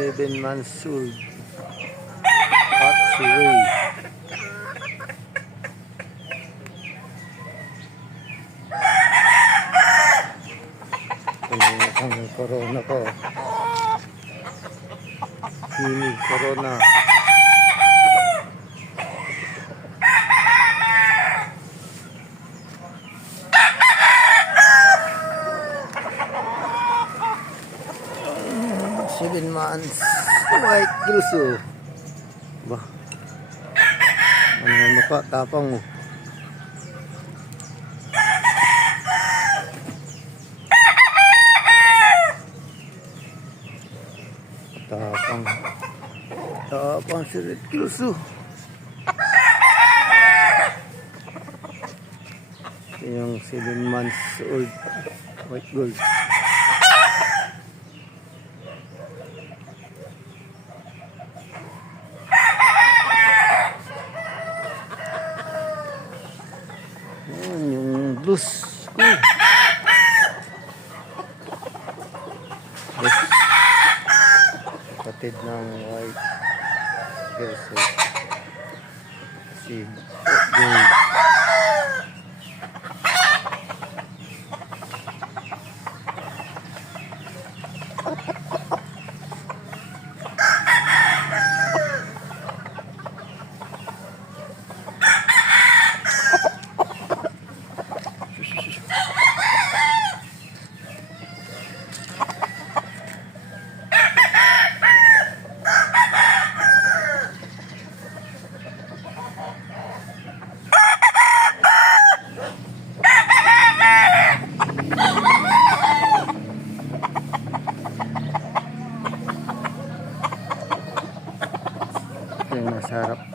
7 months old. Hatchery. Ang corona ko. Mini corona. Seven months white gruso. Bah, ano ka tapang mo. Tapang si red gruso. Yung 7 months old white gold. Yung blues ko. Blues. Kapatid ng white verso. Si gold. Yang nasa harap